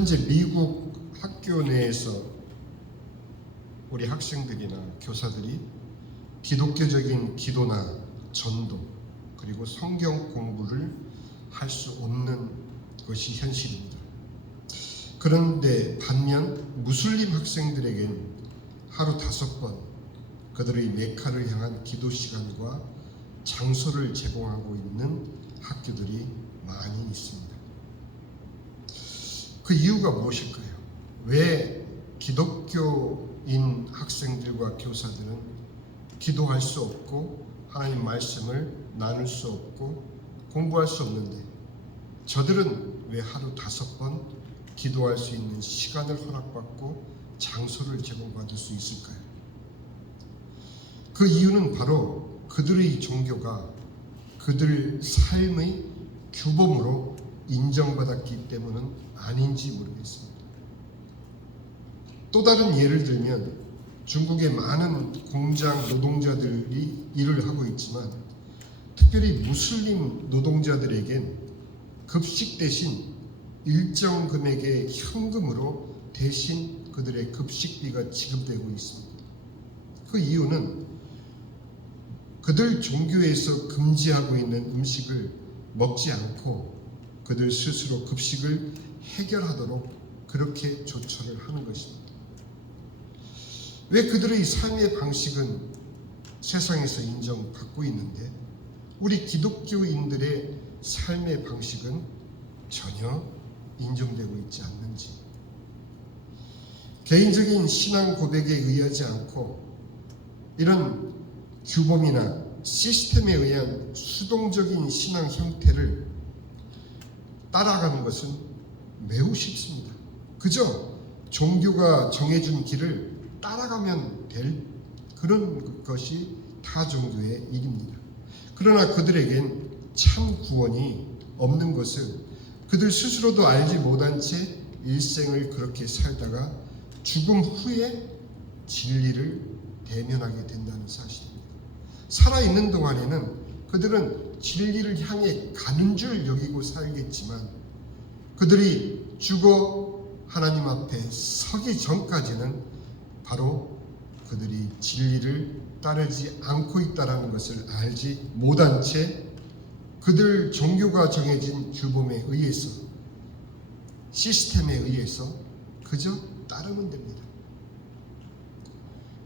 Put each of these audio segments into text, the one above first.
현재 미국 학교 내에서 우리 학생들이나 교사들이 기독교적인 기도나 전도 그리고 성경 공부를 할 수 없는 것이 현실입니다. 그런데 반면 무슬림 학생들에겐 하루 5번 그들의 메카를 향한 기도 시간과 장소를 제공하고 있는 학교들이 많이 있습니다. 그 이유가 무엇일까요? 왜 기독교인 학생들과 교사들은 기도할 수 없고 하나님 말씀을 나눌 수 없고 공부할 수 없는데 저들은 왜 하루 5번 기도할 수 있는 시간을 허락받고 장소를 제공받을 수 있을까요? 그 이유는 바로 그들의 종교가 그들 삶의 규범으로 인정받았기 때문은 아닌지 모르겠습니다. 또 다른 예를 들면 중국의 많은 공장 노동자들이 일을 하고 있지만 특별히 무슬림 노동자들에겐 급식 대신 일정 금액의 현금으로 대신 그들의 급식비가 지급되고 있습니다. 그 이유는 그들 종교에서 금지하고 있는 음식을 먹지 않고 그들 스스로 급식을 해결하도록 그렇게 조처를 하는 것입니다. 왜 그들의 삶의 방식은 세상에서 인정받고 있는데 우리 기독교인들의 삶의 방식은 전혀 인정되고 있지 않는지, 개인적인 신앙 고백에 의하지 않고 이런 규범이나 시스템에 의한 수동적인 신앙 형태를 따라가는 것은 매우 쉽습니다. 그저 종교가 정해준 길을 따라가면 될 그런 것이 타 종교의 일입니다. 그러나 그들에겐 참 구원이 없는 것을 그들 스스로도 알지 못한 채 일생을 그렇게 살다가 죽음 후에 진리를 대면하게 된다는 사실입니다. 살아있는 동안에는 그들은 진리를 향해 가는 줄 여기고 살겠지만 그들이 죽어 하나님 앞에 서기 전까지는 바로 그들이 진리를 따르지 않고 있다는 것을 알지 못한 채 그들 종교가 정해진 규범에 의해서 시스템에 의해서 그저 따르면 됩니다.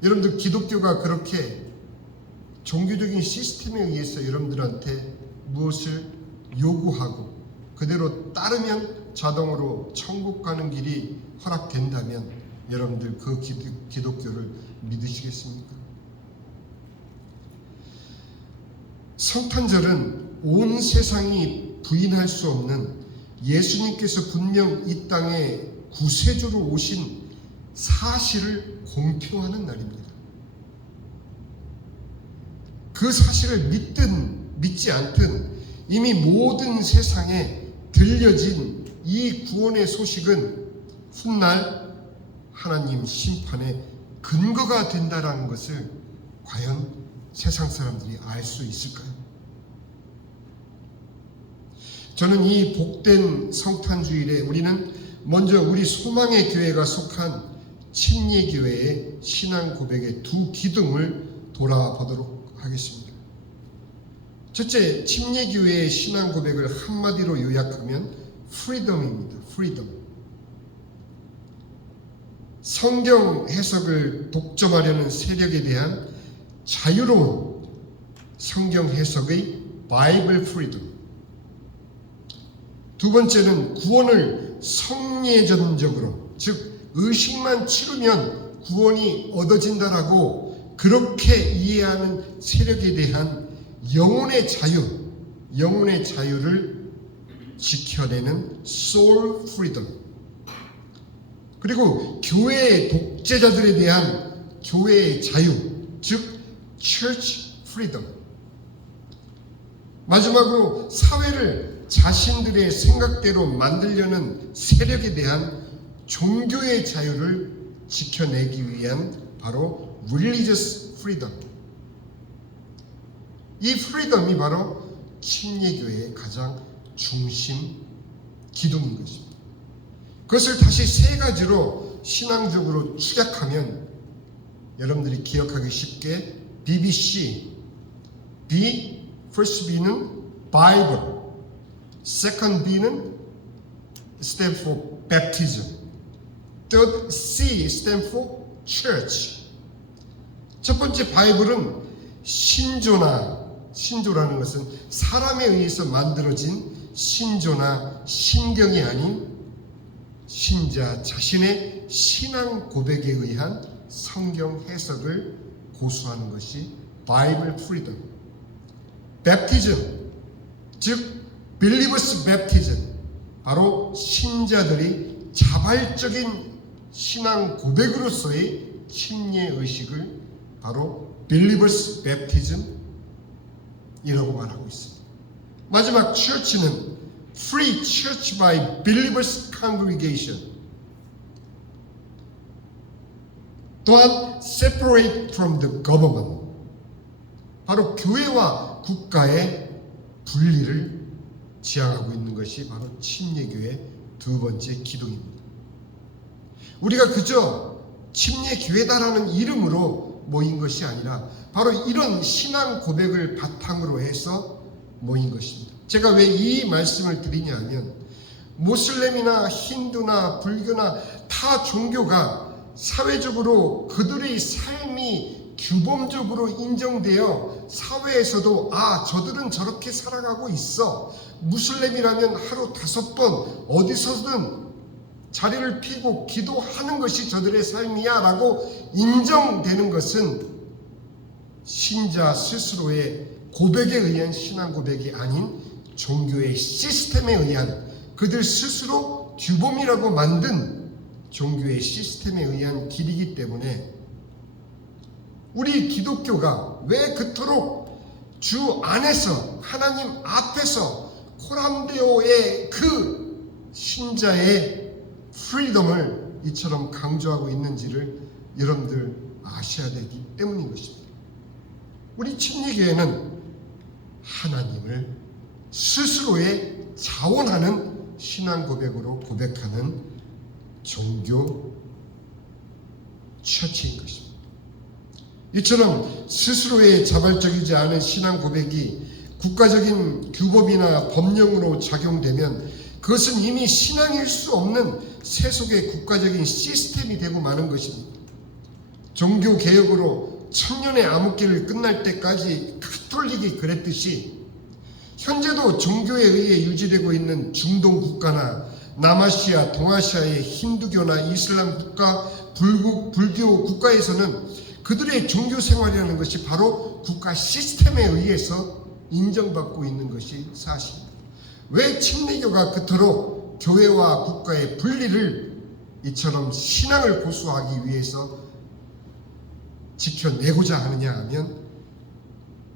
여러분들 기독교가 그렇게 종교적인 시스템에 의해서 여러분들한테 무엇을 요구하고 그대로 따르면 자동으로 천국 가는 길이 허락된다면 여러분들 그 기독교를 믿으시겠습니까? 성탄절은 온 세상이 부인할 수 없는 예수님께서 분명 이 땅에 구세주로 오신 사실을 공표하는 날입니다. 그 사실을 믿든 믿지 않든 이미 모든 세상에 들려진 이 구원의 소식은 훗날 하나님 심판의 근거가 된다라는 것을 과연 세상 사람들이 알 수 있을까요? 저는 이 복된 성탄주일에 우리는 먼저 우리 소망의 교회가 속한 침례교회의 신앙 고백의 두 기둥을 돌아보도록 하겠습니다. 첫째, 침례교회의 신앙 고백을 한마디로 요약하면 프리덤입니다. 프리덤. 성경 해석을 독점하려는 세력에 대한 자유로운 성경 해석의 바이블 프리덤. 두 번째는 구원을 성예전적으로, 즉 의식만 치르면 구원이 얻어진다라고 그렇게 이해하는 세력에 대한 영혼의 자유를 지켜내는 soul freedom. 그리고 교회의 독재자들에 대한 교회의 자유, 즉 church freedom. 마지막으로 사회를 자신들의 생각대로 만들려는 세력에 대한 종교의 자유를 지켜내기 위한 바로 religious freedom. 이 프리덤이 바로 침례교회의 가장 중심 기둥인 것입니다. 그것을 다시 세 가지로 신앙적으로 축약하면 여러분들이 기억하기 쉽게 BBC, B, first B는 Bible, second B는 stand for baptism, third C stand for church. 첫 번째 바이블은 신조라는 것은 사람에 의해서 만들어진 신조나 신경이 아닌 신자 자신의 신앙 고백에 의한 성경 해석을 고수하는 것이 바이블 프리덤. 베프티즘, 즉 빌리버스 베프티즘, 바로 신자들이 자발적인 신앙 고백으로서의 침례 의식을 바로 빌리버스 베프티즘이라고 말하고 있습니다. 마지막 church는 Free Church by Believers Congregation, 또한 Separate from the Government, 바로 교회와 국가의 분리를 지향하고 있는 것이 바로 침례교회의 두 번째 기둥입니다. 우리가 그저 침례교회다라는 이름으로 모인 것이 아니라 바로 이런 신앙 고백을 바탕으로 해서 모인 것입니다. 제가 왜 이 말씀을 드리냐면 모슬렘이나 힌두나 불교나 타 종교가 사회적으로 그들의 삶이 규범적으로 인정되어 사회에서도 저들은 저렇게 살아가고 있어, 무슬림이라면 하루 5번 어디서든 자리를 피고 기도하는 것이 저들의 삶이야 라고 인정되는 것은 신자 스스로의 고백에 의한 신앙 고백이 아닌 종교의 시스템에 의한, 그들 스스로 규범이라고 만든 종교의 시스템에 의한 길이기 때문에 우리 기독교가 왜 그토록 주 안에서 하나님 앞에서 코람데오의 그 신자의 프리덤을 이처럼 강조하고 있는지를 여러분들 아셔야 되기 때문인 것입니다. 우리 침례교회는 하나님을 스스로의 자원하는 신앙 고백으로 고백하는 종교 처치인 것입니다. 이처럼 스스로의 자발적이지 않은 신앙 고백이 국가적인 규범이나 법령으로 작용되면 그것은 이미 신앙일 수 없는 세속의 국가적인 시스템이 되고 마는 것입니다. 종교개혁으로 천년의 암흑기를 끝날 때까지 가톨릭이 그랬듯이 현재도 종교에 의해 유지되고 있는 중동 국가나 남아시아, 동아시아의 힌두교나 이슬람 국가, 불교 국가에서는 그들의 종교 생활이라는 것이 바로 국가 시스템에 의해서 인정받고 있는 것이 사실입니다. 왜 침례교가 그토록 교회와 국가의 분리를 이처럼 신앙을 고수하기 위해서 지켜내고자 하느냐 하면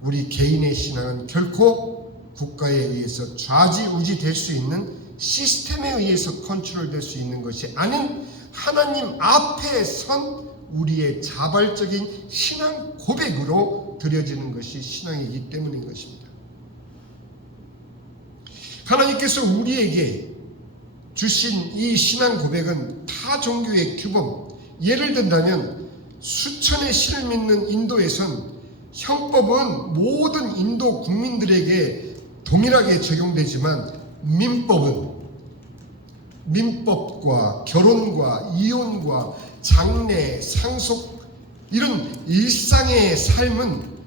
우리 개인의 신앙은 결코 국가에 의해서 좌지우지 될 수 있는 시스템에 의해서 컨트롤될 수 있는 것이 아닌 하나님 앞에 선 우리의 자발적인 신앙 고백으로 드려지는 것이 신앙이기 때문인 것입니다. 하나님께서 우리에게 주신 이 신앙 고백은 타 종교의 규범, 예를 든다면 수천의 신을 믿는 인도에선 형법은 모든 인도 국민들에게 동일하게 적용되지만 민법과 결혼과 이혼과 장례, 상속, 이런 일상의 삶은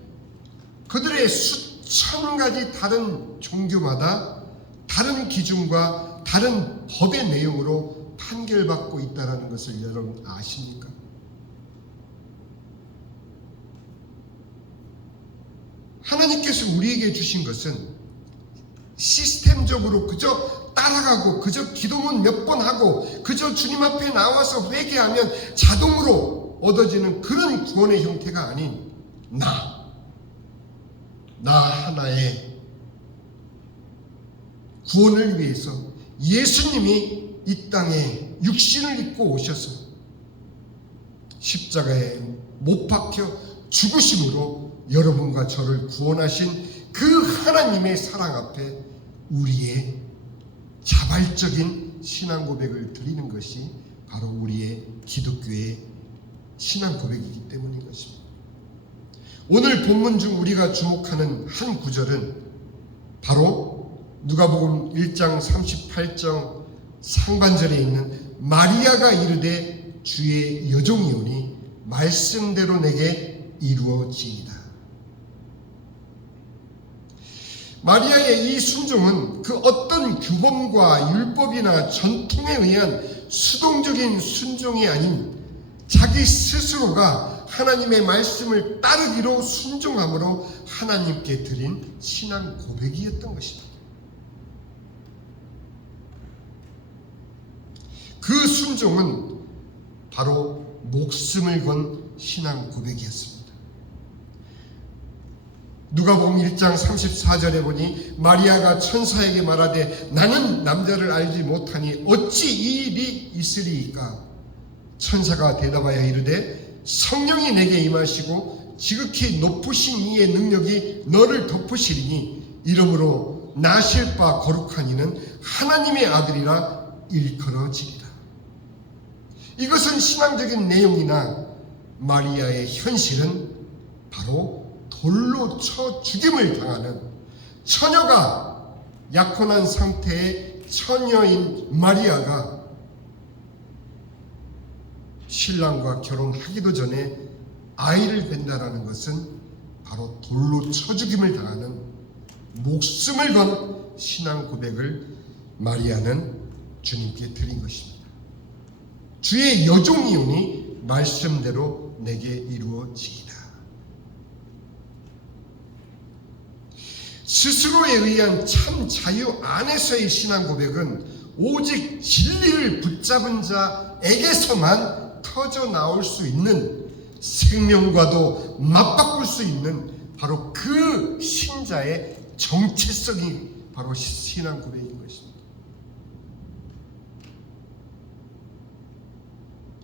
그들의 수천 가지 다른 종교마다 다른 기준과 다른 법의 내용으로 판결받고 있다는 것을 여러분 아십니까? 하나님께서 우리에게 주신 것은 시스템적으로 그저 따라가고 그저 기도문 몇 번 하고 그저 주님 앞에 나와서 회개하면 자동으로 얻어지는 그런 구원의 형태가 아닌 나 하나의 구원을 위해서 예수님이 이 땅에 육신을 입고 오셔서 십자가에 못 박혀 죽으심으로 여러분과 저를 구원하신 그 하나님의 사랑 앞에 우리의 자발적인 신앙 고백을 드리는 것이 바로 우리의 기독교의 신앙 고백이기 때문인 것입니다. 오늘 본문 중 우리가 주목하는 한 구절은 바로 누가복음 1장 38절 상반절에 있는 마리아가 이르되 주의 여종이오니 말씀대로 내게 이루어지이다. 마리아의 이 순종은 그 어떤 규범과 율법이나 전통에 의한 수동적인 순종이 아닌 자기 스스로가 하나님의 말씀을 따르기로 순종함으로 하나님께 드린 신앙 고백이었던 것입니다. 그 순종은 바로 목숨을 건 신앙 고백이었습니다. 누가복음 1장 34절에 보니 마리아가 천사에게 말하되 나는 남자를 알지 못하니 어찌 이 일이 있으리이까? 천사가 대답하여 이르되 성령이 내게 임하시고 지극히 높으신 이의 능력이 너를 덮으시리니 이러므로 나실 바 거룩한 이는 하나님의 아들이라 일컬어지리라. 이것은 신앙적인 내용이나 마리아의 현실은 바로 돌로 쳐 죽임을 당하는 처녀가 약혼한 상태의 처녀인 마리아가 신랑과 결혼하기도 전에 아이를 뵌다라는 것은 바로 돌로 쳐 죽임을 당하는 목숨을 건 신앙 고백을 마리아는 주님께 드린 것입니다. 주의 여종이오니 말씀대로 내게 이루어지이다. 스스로에 의한 참 자유 안에서의 신앙 고백은 오직 진리를 붙잡은 자에게서만 터져 나올 수 있는, 생명과도 맞바꿀 수 있는 바로 그 신자의 정체성이 바로 신앙 고백인 것입니다.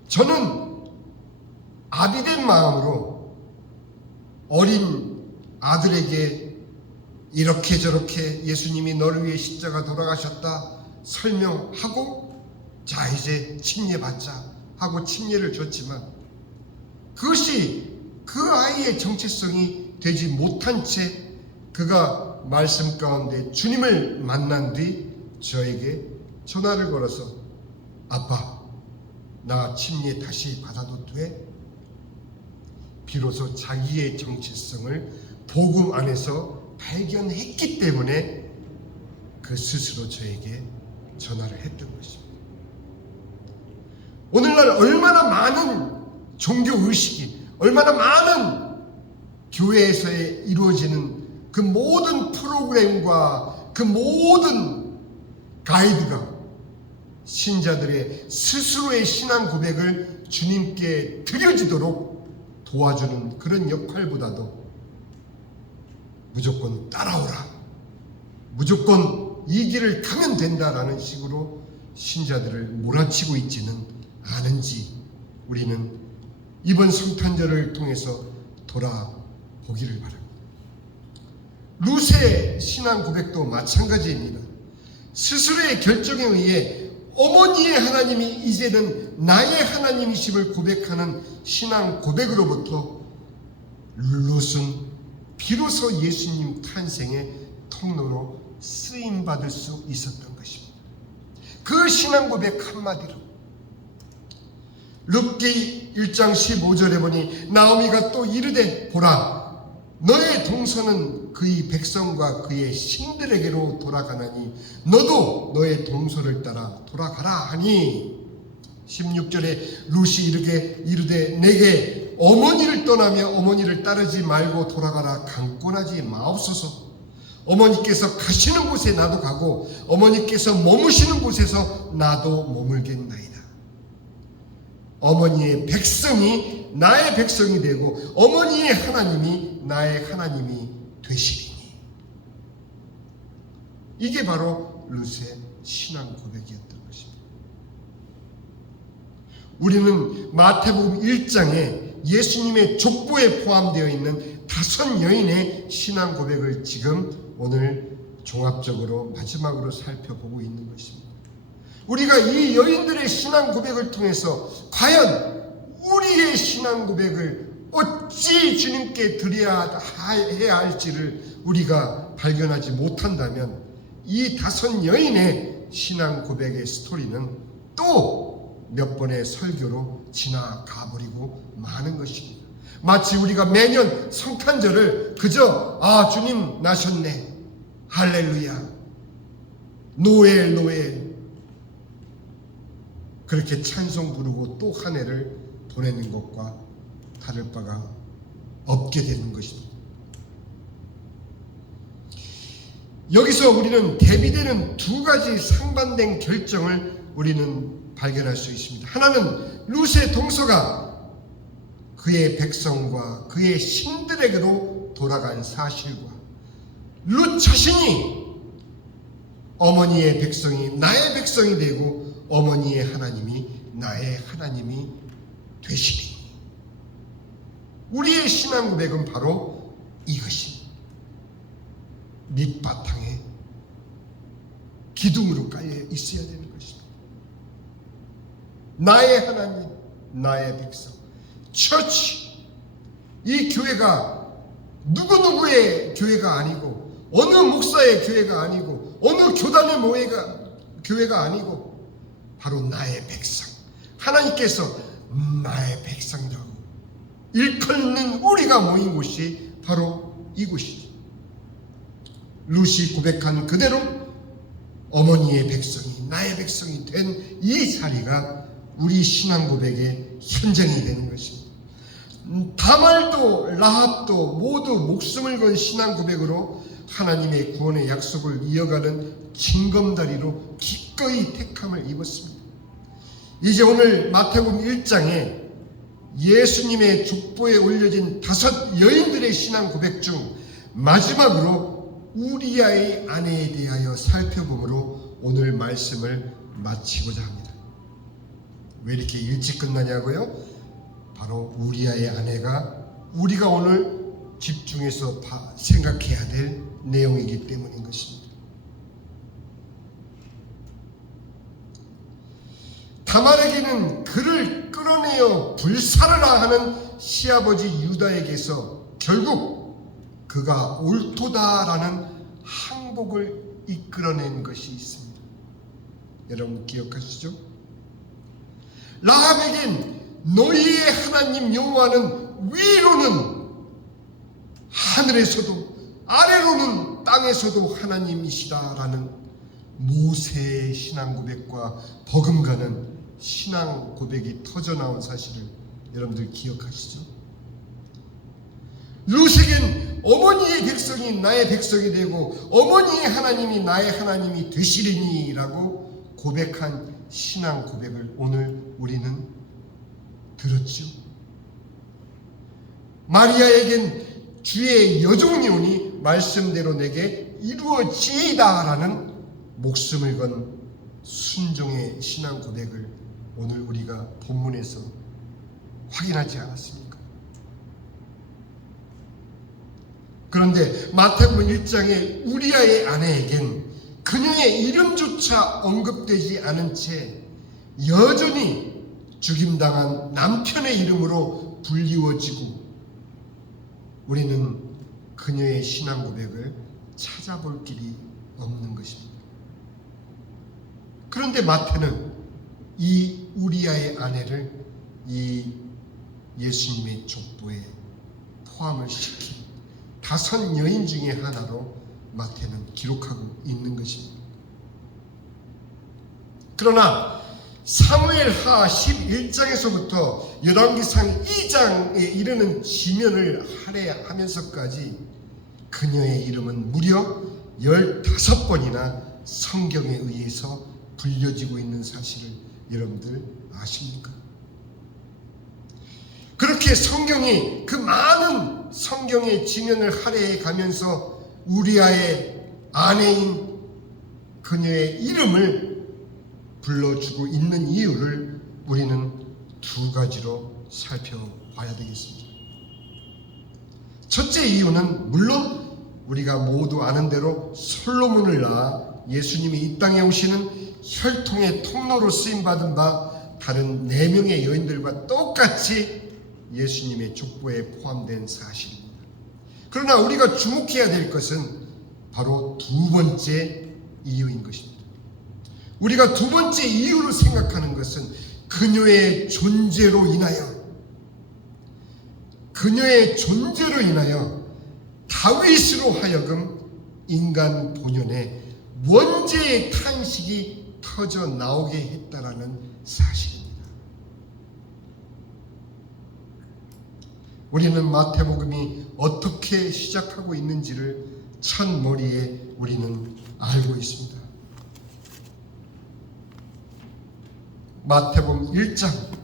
저는 아비된 마음으로 어린 아들에게 이렇게 저렇게 예수님이 너를 위해 십자가 돌아가셨다 설명하고 자 이제 침례 받자 하고 침례를 줬지만 그것이 그 아이의 정체성이 되지 못한 채 그가 말씀 가운데 주님을 만난 뒤 저에게 전화를 걸어서 아빠 나 침례 다시 받아도 돼? 비로소 자기의 정체성을 복음 안에서 발견했기 때문에 그 스스로 저에게 전화를 했던 것입니다. 오늘날 얼마나 많은 종교의식이, 얼마나 많은 교회에서 이루어지는 그 모든 프로그램과 그 모든 가이드가 신자들의 스스로의 신앙 고백을 주님께 드려지도록 도와주는 그런 역할보다도 무조건 따라오라, 무조건 이 길을 가면 된다라는 식으로 신자들을 몰아치고 있지는 않은지 우리는 이번 성탄절을 통해서 돌아보기를 바랍니다. 룻의 신앙 고백도 마찬가지입니다. 스스로의 결정에 의해 어머니의 하나님이 이제는 나의 하나님이심을 고백하는 신앙 고백으로부터 룻은 비로소 예수님 탄생의 통로로 쓰임받을 수 있었던 것입니다. 그 신앙 고백 한마디로 룻기 1장 15절에 보니 나오미가 또 이르되 보라 너의 동서는 그의 백성과 그의 신들에게로 돌아가나니 너도 너의 동서를 따라 돌아가라 하니 16절에 룻이 이르되 내게 어머니를 떠나며 어머니를 따르지 말고 돌아가라 강권하지 마옵소서. 어머니께서 가시는 곳에 나도 가고 어머니께서 머무시는 곳에서 나도 머물겠나이다. 어머니의 백성이 나의 백성이 되고 어머니의 하나님이 나의 하나님이 되시리니. 이게 바로 룻의 신앙 고백이었던 것입니다. 우리는 마태복음 1장에 예수님의 족보에 포함되어 있는 5 여인의 신앙 고백을 지금 오늘 종합적으로 마지막으로 살펴보고 있는 것입니다. 우리가 이 여인들의 신앙 고백을 통해서 과연 우리의 신앙 고백을 어찌 주님께 드려야 해야 할지를 우리가 발견하지 못한다면 이 5 여인의 신앙 고백의 스토리는 또 몇 번의 설교로 지나가 버리고 마는 것입니다. 마치 우리가 매년 성탄절을 그저 주님 나셨네, 할렐루야, 노엘 노엘 그렇게 찬송 부르고 또 한 해를 보내는 것과 다를 바가 없게 되는 것입니다. 여기서 우리는 대비되는 2가지 상반된 결정을 우리는 발견할 수 있습니다. 하나는 룻의 동서가 그의 백성과 그의 신들에게로 돌아간 사실과 룻 자신이 어머니의 백성이 나의 백성이 되고 어머니의 하나님이 나의 하나님이 되시니, 우리의 신앙 고백은 바로 이것이 밑바탕에 기둥으로 깔려 있어야 되는 것입니다. 나의 하나님, 나의 백성, 처치. 이 교회가 누구누구의 교회가 아니고 어느 목사의 교회가 아니고 어느 교단의 교회가 아니고 바로 나의 백성, 하나님께서 나의 백성이라고 일컫는 우리가 모인 곳이 바로 이곳이죠. 룻이 고백한 그대로 어머니의 백성이 나의 백성이 된 이 자리가 우리 신앙 고백의 현장이 되는 것입니다. 다말도 라합도 모두 목숨을 건 신앙 고백으로 하나님의 구원의 약속을 이어가는 징검다리로 기꺼이 택함을 입었습니다. 이제 오늘 마태복음 1장에 예수님의 족보에 올려진 5 여인들의 신앙 고백 중 마지막으로 우리아의 아내에 대하여 살펴보므로 오늘 말씀을 마치고자 합니다. 왜 이렇게 일찍 끝나냐고요? 바로 우리아의 아내가 우리가 오늘 집중해서 생각해야 될 내용이기 때문인 것입니다. 다말에게는 그를 끌어내어 불살하라 하는 시아버지 유다에게서 결국 그가 옳도다라는 항복을 이끌어낸 것이 있습니다. 여러분 기억하시죠? 라합에겐 너희의 하나님 여호와는 위로는 하늘에서도 아래로는 땅에서도 하나님이시다라는 모세의 신앙 고백과 버금가는 신앙 고백이 터져나온 사실을 여러분들 기억하시죠? 룻에겐 어머니의 백성이 나의 백성이 되고 어머니의 하나님이 나의 하나님이 되시리니 라고 고백한 신앙 고백을 오늘 우리는 들었죠. 마리아에겐 주의 여종이 오니 말씀대로 내게 이루어지이다 라는 목숨을 건 순종의 신앙 고백을 오늘 우리가 본문에서 확인하지 않았습니까? 그런데 마태복음 1장의 우리아의 아내에겐 그녀의 이름조차 언급되지 않은 채 여전히 죽임당한 남편의 이름으로 불리워지고 우리는 그녀의 신앙 고백을 찾아볼 길이 없는 것입니다. 그런데 마태는 이 우리아의 아내를 이 예수님의 족보에 포함을 시킨 5 여인 중에 하나로 마태는 기록하고 있는 것입니다. 그러나 사무엘하 11장에서부터 열왕기상 2장에 이르는 지면을 할애하면서까지 그녀의 이름은 무려 15번이나 성경에 의해서 불려지고 있는 사실을 여러분들 아십니까? 그렇게 성경이 그 많은 성경의 지면을 할애해 가면서 우리아의 아내인 그녀의 이름을 불러주고 있는 이유를 우리는 2가지로 살펴봐야 되겠습니다. 첫째 이유는 물론 우리가 모두 아는 대로 솔로몬을 낳아 예수님이 이 땅에 오시는 혈통의 통로로 쓰임받은 바 다른 4명의 여인들과 똑같이 예수님의 족보에 포함된 사실입니다. 그러나 우리가 주목해야 될 것은 바로 두 번째 이유인 것입니다. 우리가 두 번째 이유로 생각하는 것은 그녀의 존재로 인하여 다윗으로 하여금 인간 본연의 원죄의 탄식이 터져 나오게 했다라는 사실입니다. 우리는 마태복음이 어떻게 시작하고 있는지를 첫머리에 우리는 알고 있습니다. 마태복음 1장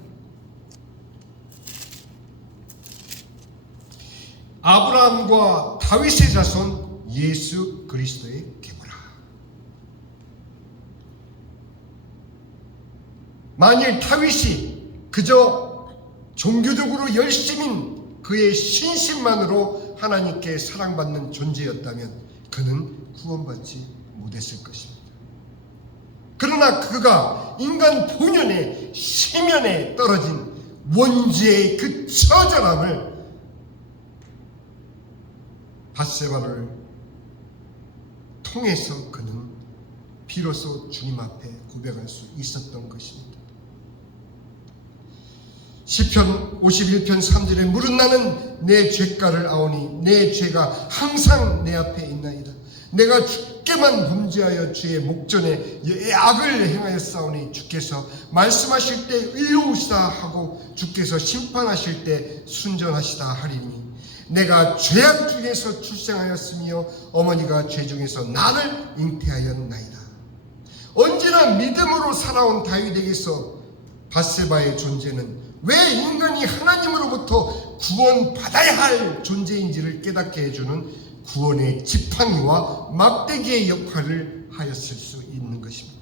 아브라함과 다윗의 자손 예수 그리스도의 계보라. 만일 다윗이 그저 종교적으로 열심인 그의 신심만으로 하나님께 사랑받는 존재였다면 그는 구원받지 못했을 것입니다. 그러나 그가 인간 본연의 심연에 떨어진 원죄의 그 처절함을 밧세바를 통해서 그는 비로소 주님 앞에 고백할 수 있었던 것입니다. 시편 51편 3절에 무릇 나는 내 죄가를 아오니 내 죄가 항상 내 앞에 있나이다. 내가 주께만 범죄하여 주의 목전에 악을 행하였사오니 주께서 말씀하실 때 의로우시다 하고 주께서 심판하실 때 순전하시다 하리니 내가 죄악 중에서 출생하였으며 어머니가 죄 중에서 나를 잉태하였나이다. 언제나 믿음으로 살아온 다윗에게서 밧세바의 존재는 왜 인간이 하나님으로부터 구원받아야 할 존재인지를 깨닫게 해주는 구원의 지팡이와 막대기의 역할을 하였을 수 있는 것입니다.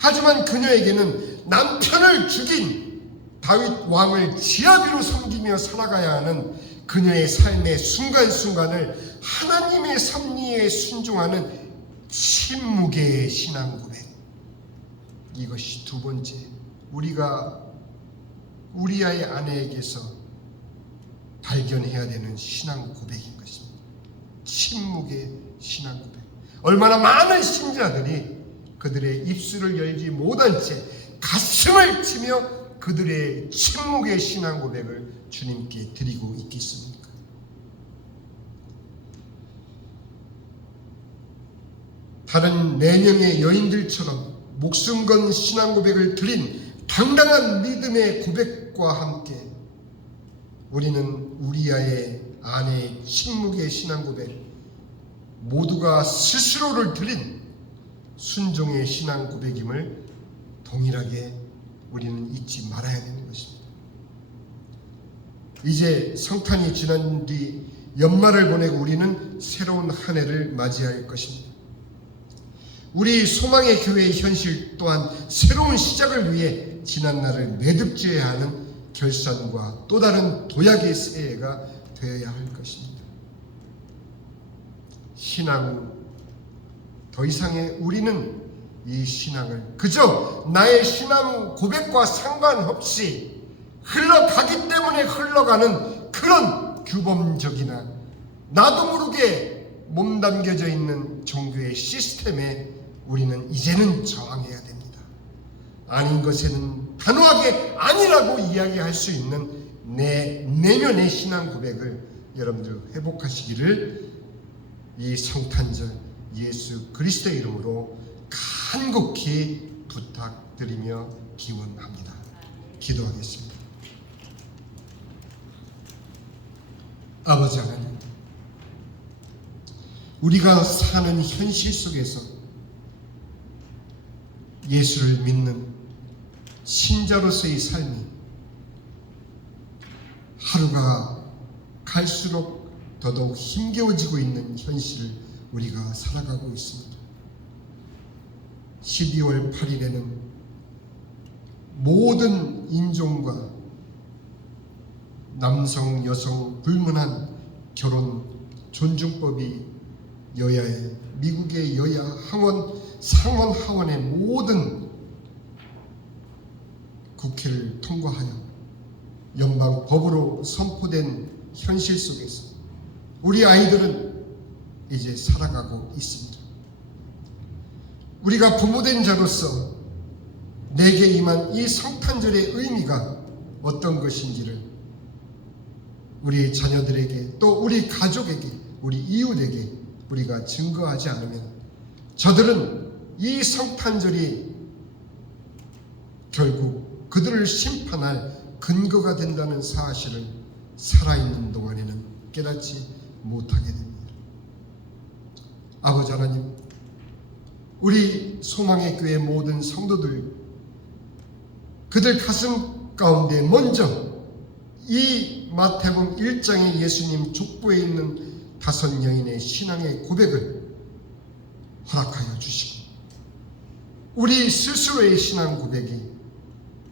하지만 그녀에게는 남편을 죽인 다윗 왕을 지아비로 섬기며 살아가야 하는 그녀의 삶의 순간순간을 하나님의 섭리에 순종하는 침묵의 신앙 고백, 이것이 두 번째 우리가 우리아의 아내에게서 발견해야 되는 신앙 고백인 것입니다. 침묵의 신앙 고백. 얼마나 많은 신자들이 그들의 입술을 열지 못한 채 가슴을 치며 그들의 침묵의 신앙 고백을 주님께 드리고 있겠습니까? 다른 4명의 여인들처럼 목숨 건 신앙 고백을 드린 당당한 믿음의 고백과 함께 우리는 우리아의 아내의 침묵의 신앙 고백, 모두가 스스로를 드린 순종의 신앙 고백임을 동일하게 우리는 잊지 말아야 되는 것입니다. 이제 성탄이 지난 뒤 연말을 보내고 우리는 새로운 한 해를 맞이할 것입니다. 우리 소망의 교회의 현실 또한 새로운 시작을 위해 지난날을 매듭지어야 하는 결산과 또 다른 도약의 새해가 되어야 할 것입니다. 신앙 더 이상의 우리는 이 신앙을 그저 나의 신앙 고백과 상관없이 흘러가기 때문에 흘러가는 그런 규범적이나 나도 모르게 몸담겨져 있는 종교의 시스템에 우리는 이제는 저항해야 됩니다. 아닌 것에는 단호하게 아니라고 이야기할 수 있는 내 내면의 신앙 고백을 여러분들 회복하시기를 이 성탄절 예수 그리스도의 이름으로 간곡히 부탁드리며 기원합니다. 기도하겠습니다. 아버지 하나님, 우리가 사는 현실 속에서 예수를 믿는 신자로서의 삶이 하루가 갈수록 더더욱 힘겨워지고 있는 현실을 우리가 살아가고 있습니다. 12월 8일에는 모든 인종과 남성, 여성 불문한 결혼 존중법이 여야의 미국의 여야 하원 상원 하원의 모든 국회를 통과하여 연방 법으로 선포된 현실 속에서 우리 아이들은 이제 살아가고 있습니다. 우리가 부모된 자로서 내게 임한 이 성탄절의 의미가 어떤 것인지를 우리 자녀들에게 또 우리 가족에게 우리 이웃에게 우리가 증거하지 않으면 저들은 이 성탄절이 결국 그들을 심판할 근거가 된다는 사실을 살아있는 동안에는 깨닫지 못하게 됩니다. 아버지 하나님, 우리 소망의 교회 모든 성도들 그들 가슴 가운데 먼저 이 마태복음 1장의 예수님 족보에 있는 5 여인의 신앙의 고백을 허락하여 주시고 우리 스스로의 신앙 고백이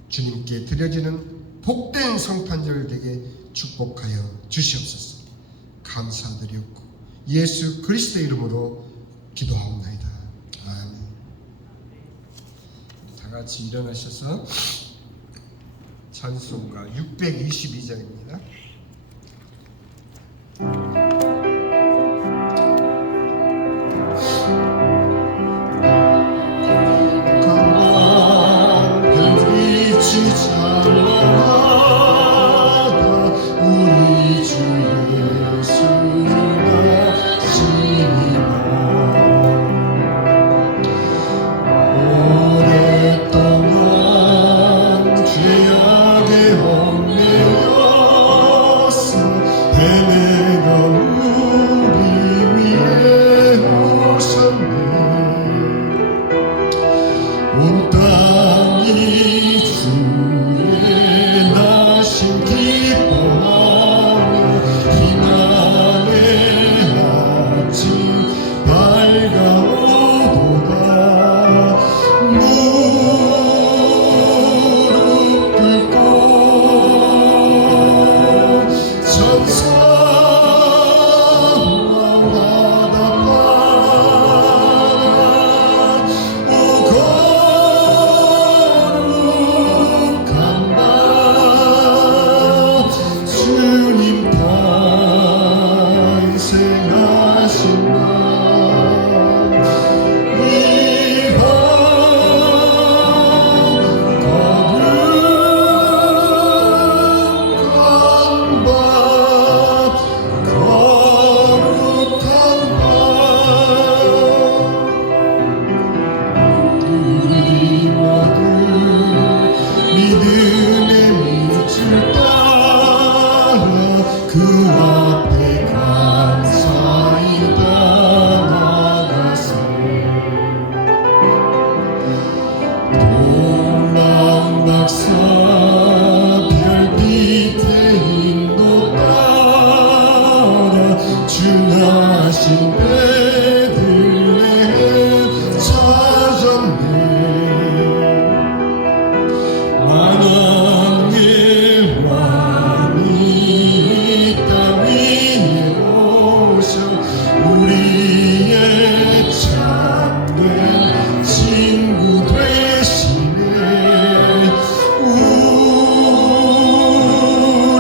주님께 드려지는 복된 성탄절 되게 축복하여 주시옵소서. 감사드렸고 예수 그리스도의 이름으로 기도하옵나이다. 아멘. 다 같이 일어나셔서 찬송가 622장입니다.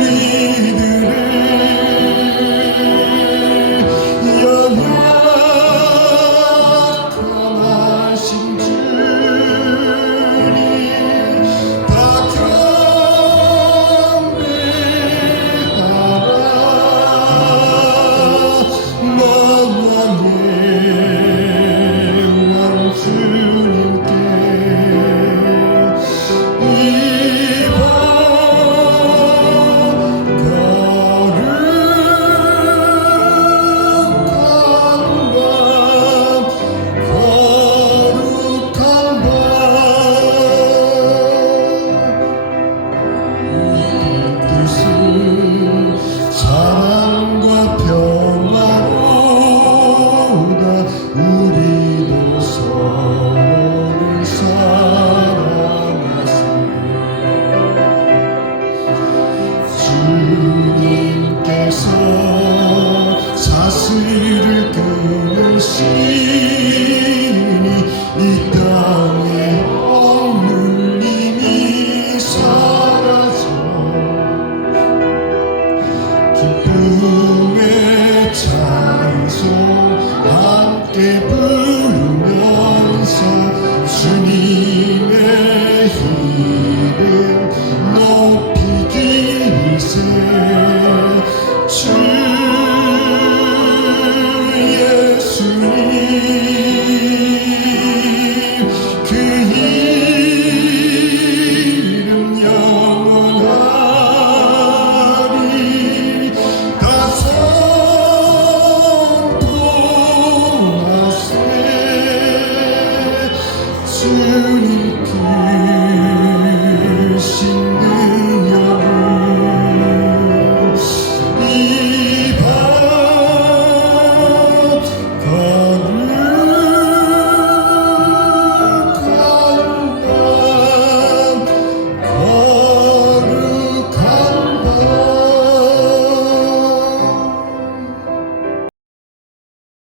우리들을 영원 주의